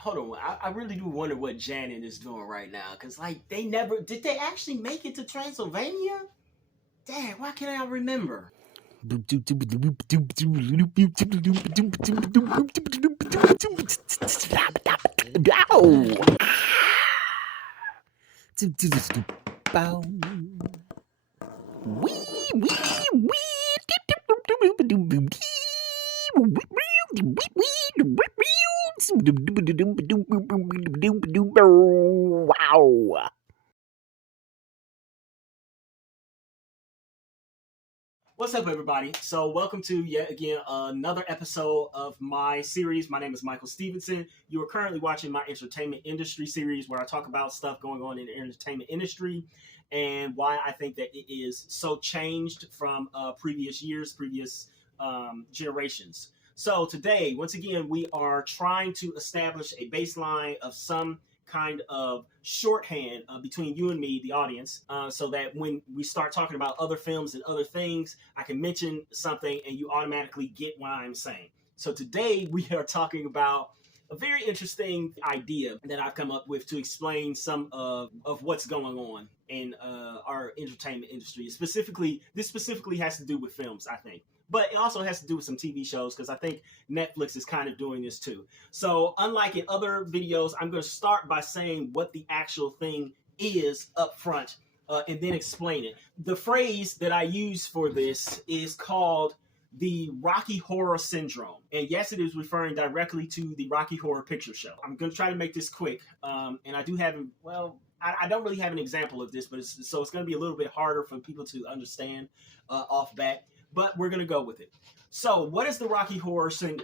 Hold on, I really do wonder what Janet is doing right now, because like they never did they actually make it to Transylvania? Dang, why can't I remember? Wow. What's up, everybody? So, welcome to yet again another episode of my series. My name is Michael Stevenson. You are currently watching my entertainment industry series where I talk about stuff going on in the entertainment industry and why I think that it is so changed from previous years, previous generations. So, today, once again, we are trying to establish a baseline of some kind of shorthand between you and me, the audience, so that when we start talking about other films and other things, I can mention something and you automatically get what I'm saying. So today we are talking about a very interesting idea that I've come up with to explain some of what's going on in our entertainment industry. This specifically has to do with films, I think. But it also has to do with some TV shows because I think Netflix is kind of doing this too. So, unlike in other videos, I'm going to start by saying what the actual thing is up front and then explain it. The phrase that I use for this is called the Rocky Horror Syndrome. And yes, it is referring directly to the Rocky Horror Picture Show. I'm going to try to make this quick. And I do have, I don't really have an example of this, but it's going to be a little bit harder for people to understand off bat. But we're going to go with it. So, what is the Rocky Horror Syndrome?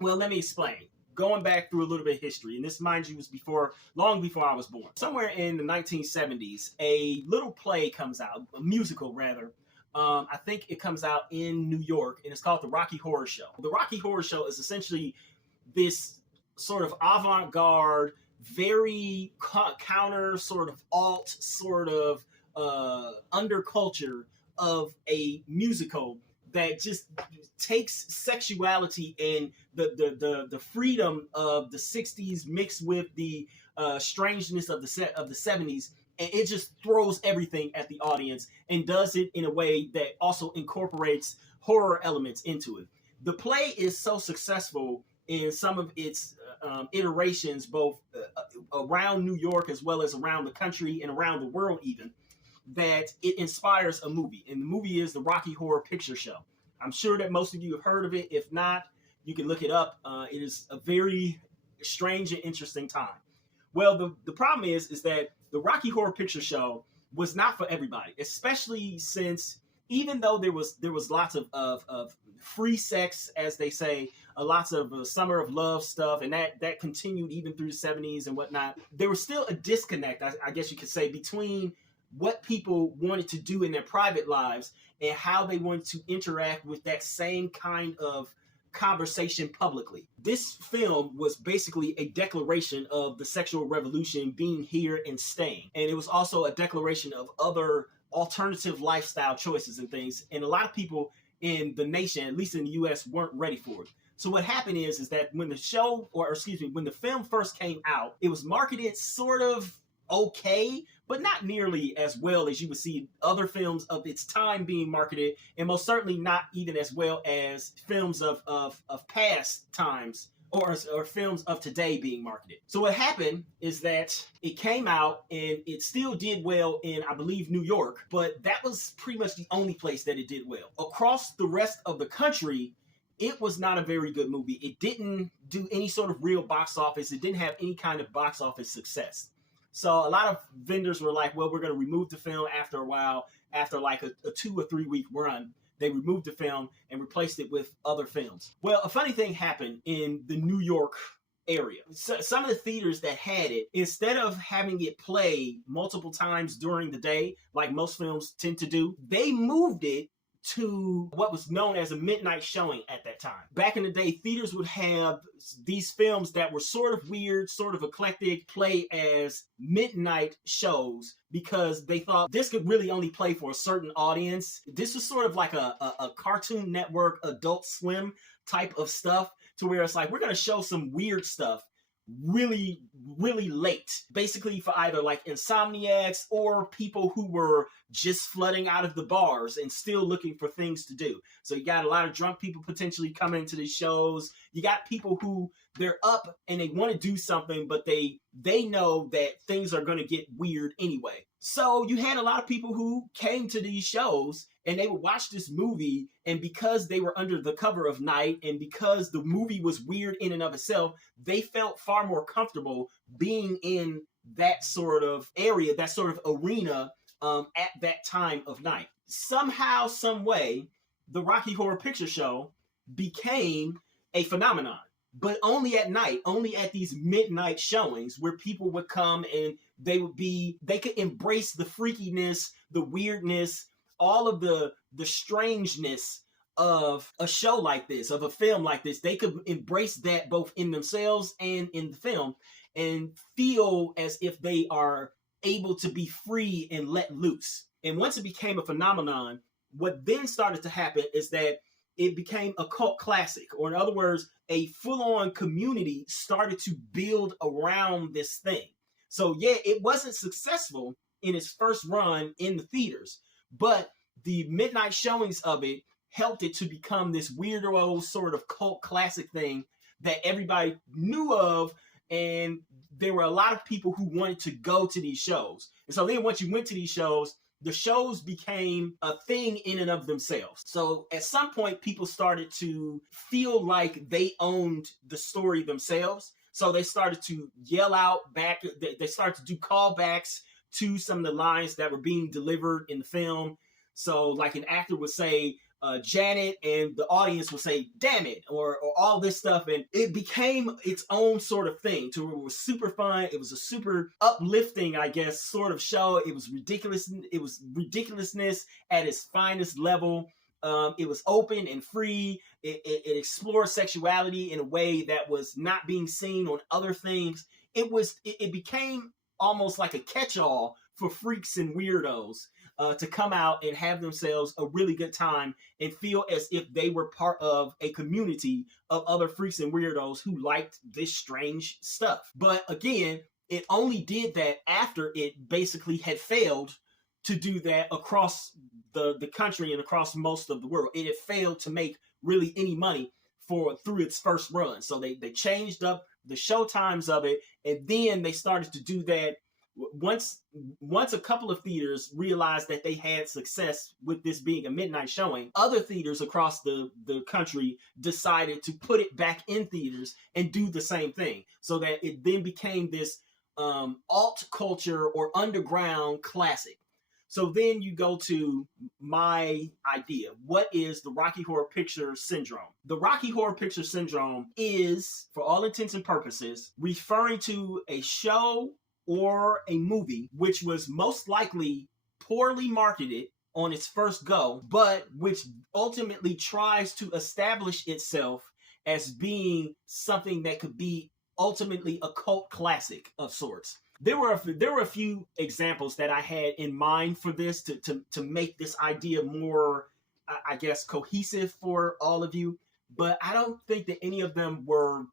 Well, let me explain. Going back through a little bit of history, and this, mind you, was long before I was born. Somewhere in the 1970s, a little play comes out, a musical rather. I think it comes out in New York, and it's called The Rocky Horror Show. The Rocky Horror Show is essentially this sort of avant-garde, very counter, sort of alt, sort of underculture of a musical that just takes sexuality and the freedom of the 60s mixed with the strangeness of the 70s, and it just throws everything at the audience and does it in a way that also incorporates horror elements into it. The play is so successful in some of its iterations, both around New York as well as around the country and around the world even, that it inspires a movie. And the movie is the Rocky Horror Picture Show. I'm sure that most of you have heard of it. If not, you can look it up. It is a very strange and interesting time. Well, the problem is that the Rocky Horror Picture Show was not for everybody, especially since even though there was lots of free sex, as they say, lots of summer of love stuff, and that continued even through the 70s and whatnot, there was still a disconnect, I guess you could say, between what people wanted to do in their private lives and how they wanted to interact with that same kind of conversation publicly. This film was basically a declaration of the sexual revolution being here and staying. And it was also a declaration of other alternative lifestyle choices and things. And a lot of people in the nation, at least in the US, weren't ready for it. So what happened is that when the when the film first came out, it was marketed sort of okay, but not nearly as well as you would see other films of its time being marketed, and most certainly not even as well as films of past times or films of today being marketed. So what happened is that it came out and it still did well in, I believe, New York, but that was pretty much the only place that it did well. Across the rest of the country, it was not a very good movie. It didn't do any sort of real box office. It didn't have any kind of box office success. So a lot of vendors were like, well, we're going to remove the film after a while. After like a 2 or 3 week run, they removed the film and replaced it with other films. Well, a funny thing happened in the New York area. So some of the theaters that had it, instead of having it play multiple times during the day, like most films tend to do, they moved it to what was known as a midnight showing at that time. Back in the day, theaters would have these films that were sort of weird, sort of eclectic, play as midnight shows because they thought this could really only play for a certain audience. This was sort of like a Cartoon Network, Adult Swim type of stuff. to where it's like, we're going to show some weird stuff really, really late, basically for either like insomniacs or people who were just flooding out of the bars and still looking for things to do. So you got a lot of drunk people potentially coming to these shows. You got people who they're up and they want to do something, but they know that things are going to get weird anyway. So you had a lot of people who came to these shows and they would watch this movie, and because they were under the cover of night and because the movie was weird in and of itself, they felt far more comfortable being in that sort of area, that sort of arena at that time of night. Somehow, some way, the Rocky Horror Picture Show became a phenomenon, but only at night, only at these midnight showings where people would come and they could embrace the freakiness, the weirdness, all of the strangeness of a show like this, of a film like this. They could embrace that both in themselves and in the film and feel as if they are able to be free and let loose. And once it became a phenomenon, what then started to happen is that it became a cult classic, or in other words, a full-on community started to build around this thing. So yeah, it wasn't successful in its first run in the theaters, but the midnight showings of it helped it to become this weirdo sort of cult classic thing that everybody knew of, and there were a lot of people who wanted to go to these shows. And so then once you went to these shows, the shows became a thing in and of themselves. So at some point, people started to feel like they owned the story themselves. So they started to yell out back. They started to do callbacks to some of the lines that were being delivered in the film. So like an actor would say, Janet, and the audience would say, damn it, or all this stuff. And it became its own sort of thing to where it was super fun. It was a super uplifting, I guess, sort of show. It was ridiculous. It was ridiculousness at its finest level. It was open and free. It explored sexuality in a way that was not being seen on other things. It became almost like a catch-all for freaks and weirdos to come out and have themselves a really good time and feel as if they were part of a community of other freaks and weirdos who liked this strange stuff. But again, it only did that after it basically had failed to do that across the country and across most of the world. It had failed to make really any money through its first run. So they changed up the show times of it, and then they started to do that once a couple of theaters realized that they had success with this being a midnight showing. Other theaters across the country decided to put it back in theaters and do the same thing, so that it then became this alt culture or underground classic. So then you go to my idea. What is the Rocky Horror Picture Syndrome? The Rocky Horror Picture Syndrome is, for all intents and purposes, referring to a show or a movie which was most likely poorly marketed on its first go, but which ultimately tries to establish itself as being something that could be ultimately a cult classic of sorts. There were a few examples that I had in mind for this to make this idea more, I guess, cohesive for all of you, but I don't think that any of them were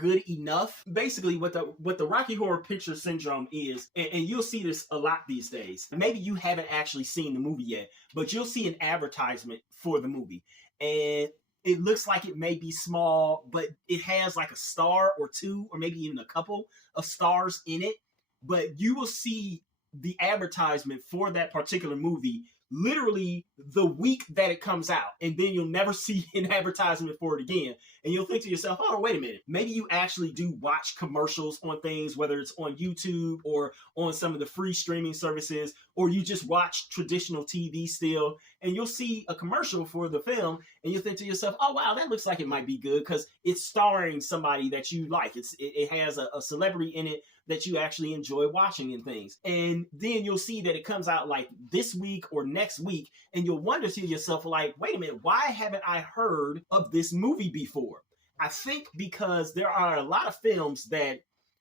good enough. Basically, what the Rocky Horror Picture Syndrome is, and you'll see this a lot these days. Maybe you haven't actually seen the movie yet, but you'll see an advertisement for the movie, and it looks like it may be small, but it has like a star or two, or maybe even a couple of stars in it. But you will see the advertisement for that particular movie literally the week that it comes out, and then you'll never see an advertisement for it again. And you'll think to yourself, oh, wait a minute, maybe you actually do watch commercials on things, whether it's on YouTube or on some of the free streaming services, or you just watch traditional TV still, and you'll see a commercial for the film, and you'll think to yourself, oh wow, that looks like it might be good because it's starring somebody that you like. It has a celebrity in it that you actually enjoy watching and things. And then you'll see that it comes out like this week or next week, and you'll wonder to yourself, like, wait a minute, why haven't I heard of this movie before? I think because there are a lot of films that,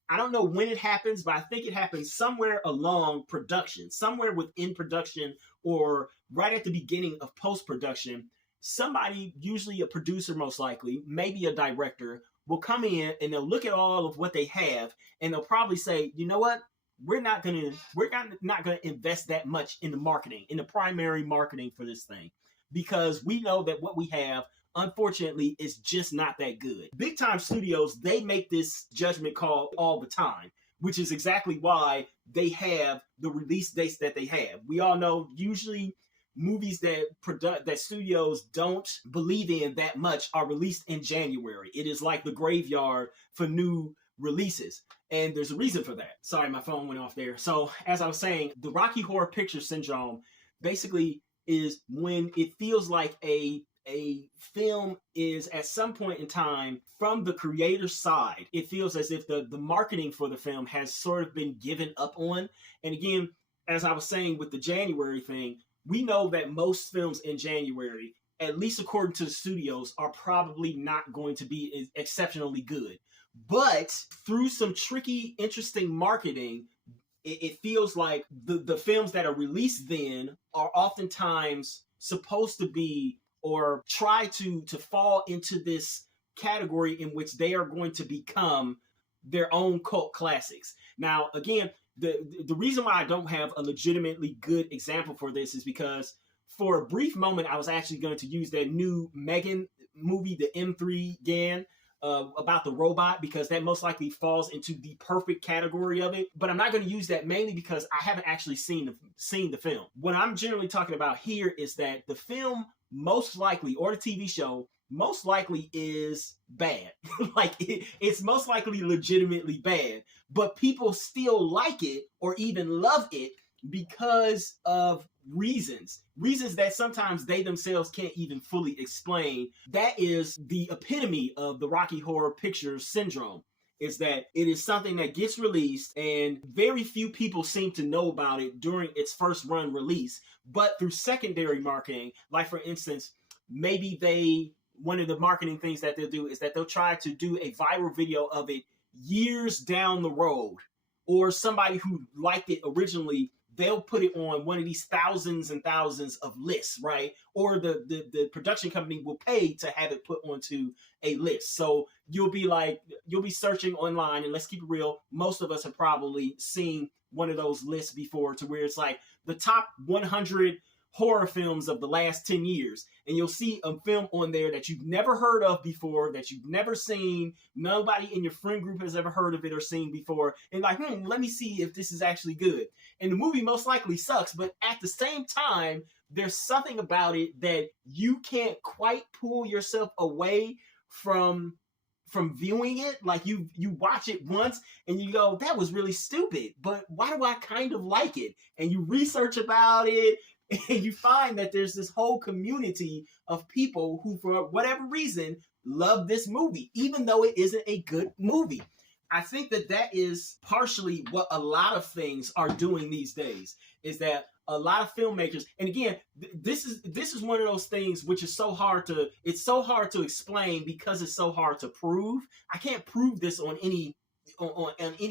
I don't know when it happens, but I think it happens somewhere along production, somewhere within production or right at the beginning of post-production. Somebody, usually a producer most likely, maybe a director, will come in and they'll look at all of what they have and they'll probably say, you know what? We're not gonna invest that much in the marketing, in the primary marketing for this thing, because we know that what we have, unfortunately, is just not that good. Big time studios, they make this judgment call all the time, which is exactly why they have the release dates that they have. We all know usually movies that studios don't believe in that much are released in January. It is like the graveyard for new releases. And there's a reason for that. Sorry, my phone went off there. So as I was saying, the Rocky Horror Picture Syndrome basically is when it feels like a film is at some point in time, from the creator's side, it feels as if the marketing for the film has sort of been given up on. And again, as I was saying with the January thing, we know that most films in January, at least according to the studios, are probably not going to be exceptionally good. But through some tricky, interesting marketing, it feels like the films that are released then are oftentimes supposed to be, or try to fall into this category in which they are going to become their own cult classics. Now, again, the reason why I don't have a legitimately good example for this is because for a brief moment, I was actually going to use that new Megan movie, the M3 Gan, about the robot, because that most likely falls into the perfect category of it. But I'm not going to use that mainly because I haven't actually seen the film. What I'm generally talking about here is that the film most likely, or the TV show, most likely is bad. Like it's most likely legitimately bad, but people still like it or even love it because of reasons that sometimes they themselves can't even fully explain. That is the epitome of the Rocky Horror Picture Syndrome, is that it is something that gets released and very few people seem to know about it during its first run release, but through secondary marketing, like for instance, maybe one of the marketing things that they'll do is that they'll try to do a viral video of it years down the road, or somebody who liked it originally, they'll put it on one of these thousands and thousands of lists, right? Or the production company will pay to have it put onto a list. So you'll be searching online, and let's keep it real, most of us have probably seen one of those lists before, to where it's like the top 100 horror films of the last 10 years. And you'll see a film on there that you've never heard of before, that you've never seen, nobody in your friend group has ever heard of it or seen before. And like, let me see if this is actually good. And the movie most likely sucks, but at the same time, there's something about it that you can't quite pull yourself away from viewing it. Like you watch it once and you go, that was really stupid, but why do I kind of like it? And you research about it, and you find that there's this whole community of people who, for whatever reason, love this movie, even though it isn't a good movie. I think that is partially what a lot of things are doing these days, is that a lot of filmmakers, and again, this is one of those things which is so hard to explain because it's so hard to prove. I can't prove this on any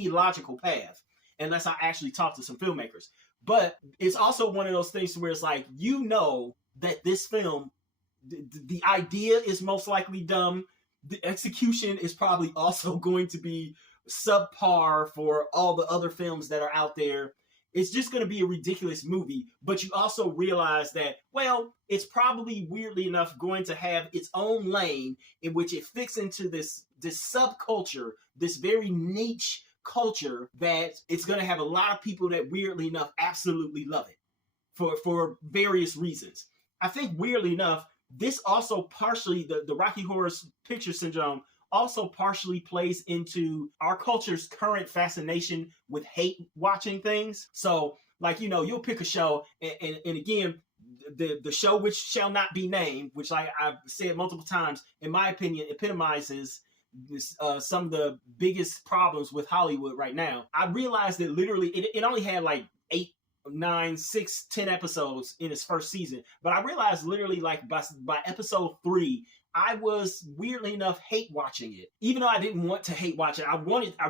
logical path unless I actually talk to some filmmakers. But it's also one of those things where it's like, you know that this film, the idea is most likely dumb. The execution is probably also going to be subpar for all the other films that are out there. It's just going to be a ridiculous movie. But you also realize that, well, it's probably, weirdly enough, going to have its own lane in which it fits into this subculture, this very niche culture, that it's going to have a lot of people that, weirdly enough, absolutely love it for various reasons. I think, weirdly enough, this also partially, the Rocky Horror Picture Syndrome also partially plays into our culture's current fascination with hate watching things. So, like, you'll pick a show, and again, the show which shall not be named, which I've said multiple times, in my opinion, epitomizes some of the biggest problems with Hollywood right now. I realized that literally it only had like 8, 9, 6, 10 episodes in its first season, but I realized literally like by episode 3, I was, weirdly enough, hate watching it. Even though I didn't want to hate watch it, I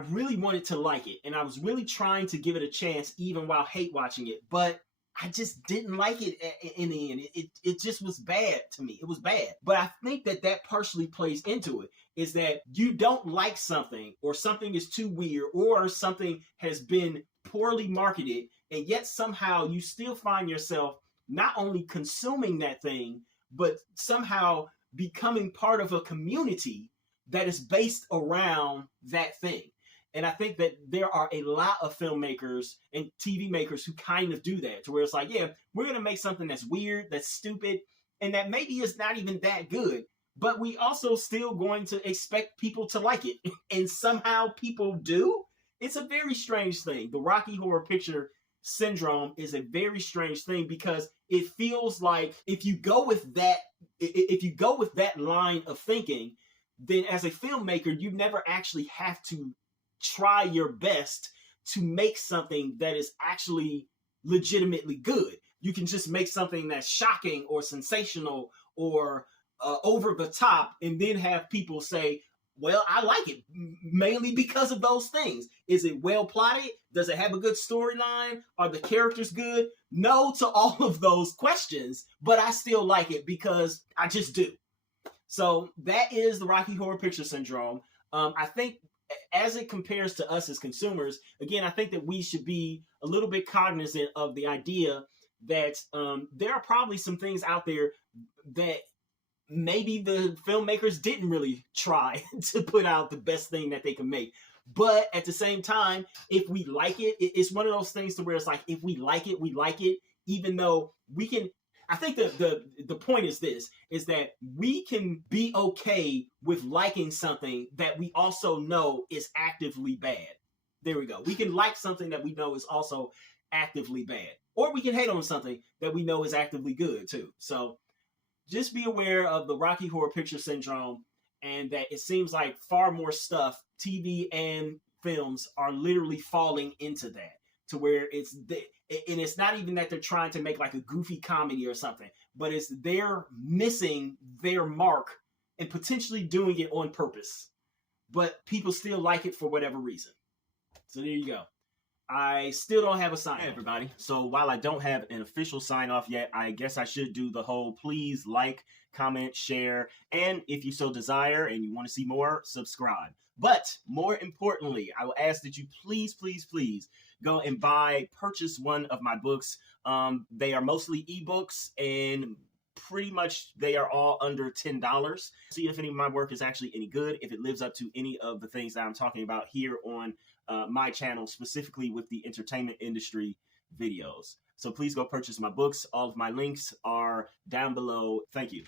really wanted to like it, and I was really trying to give it a chance even while hate watching it. But I just didn't like it in the end. It just was bad to me. It was bad. But I think that partially plays into it, is that you don't like something, or something is too weird, or something has been poorly marketed, and yet somehow you still find yourself not only consuming that thing, but somehow becoming part of a community that is based around that thing. And I think that there are a lot of filmmakers and TV makers who kind of do that, to where it's like, yeah, we're going to make something that's weird, that's stupid, and that maybe is not even that good, but we also still going to expect people to like it. And somehow people do. It's a very strange thing. The Rocky Horror Picture Syndrome is a very strange thing, because it feels like if you go with that line of thinking, then as a filmmaker, you never actually have to try your best to make something that is actually legitimately good. You can just make something that's shocking or sensational or over the top, and then have people say, well, I like it mainly because of those things. Is it well plotted? Does it have a good storyline? Are the characters good? No to all of those questions, but I still like it because I just do. So that is the Rocky Horror Picture Syndrome. I think as it compares to us as consumers, again, I think that we should be a little bit cognizant of the idea that there are probably some things out there that maybe the filmmakers didn't really try to put out the best thing that they can make. But at the same time, if we like it, it's one of those things to where it's like, if we like it, we like it, even though we can. I think the point is this, is that we can be okay with liking something that we also know is actively bad. There we go. We can like something that we know is also actively bad. Or we can hate on something that we know is actively good too. So just be aware of the Rocky Horror Picture Syndrome, and that it seems like far more stuff, TV and films, are literally falling into that, to where and it's not even that they're trying to make like a goofy comedy or something, but it's they're missing their mark and potentially doing it on purpose, but people still like it for whatever reason. So there you go. I still don't have a sign. Hey everybody. So while I don't have an official sign off yet, I guess I should do the whole please like, comment, share, and if you so desire and you want to see more, subscribe. But more importantly, I will ask that you please go and purchase one of my books. They are mostly ebooks, and pretty much they are all under $10. See if any of my work is actually any good, if it lives up to any of the things that I'm talking about here on my channel, specifically with the entertainment industry videos. So please go purchase my books. All of my links are down below. Thank you.